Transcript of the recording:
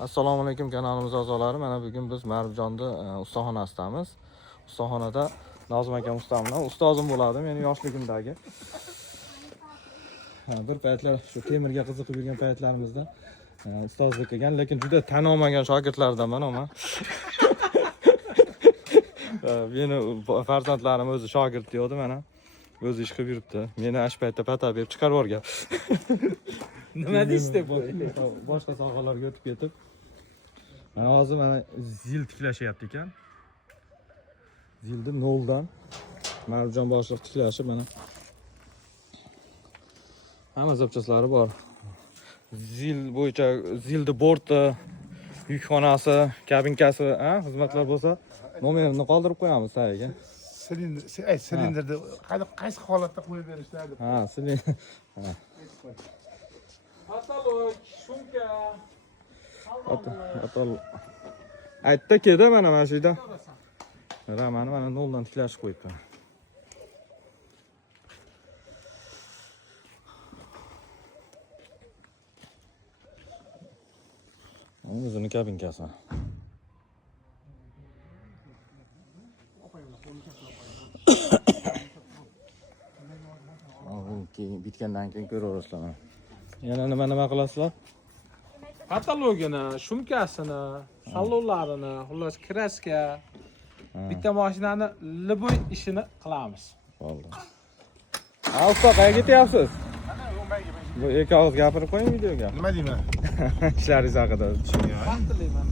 Assalomu alaykum kanalimiz a'zolari. Mana bugun biz Ma'rifjonni ustaxonasidamiz. Ustaxonada Nozim akam ustam bilan ustozim bo'ladi meni yoshligimdagi. Bir paytlar shu temirga qiziqib yurgan paytlarimizda ustozlik qilgan, lekin juda tan olmagan shogirdlardanman men. Meni farzandlarim o'zi shogird deydi mana. O'zi ish qilib yuribdi. Meni ash paytda pata berib chiqarib yuborgan. Nima deysiz bu? Boshqa sohalarga o'tib ketib. Mana hozir mana zil tiklashyapti ekan. Zilni noldan Ma'rifjon boshliq tiklashi mana. Hamma zapchaslari bor. Zil bo'yicha zilni borti, yukxonasi, kabinkasi, xizmatlar bo'lsa, nomerini qoldirib qo'yamiz sayiga. Silinderni qaysi holatda qo'yib berishadi? Silindr. Katalog, shumka. Aytda keldi mana shu yerda. Ramani mana noldan tiklashib qo'yibman. O'zini kabinkasi. Keyin bitgandan keyin ko'raverasizlar. Yana nima qilasizlar? Katalogini, shumkasini, salonlarini, xullas kraska, bitta mashinani liboy ishini qilamiz. Bo'ldi. Usta, qayerga ketyapsiz? Bu ikki og'iz gapirib qo'ying videoga. Nima deyman? Ishlaringiz haqida tushunyapman. Vaqt tilayman.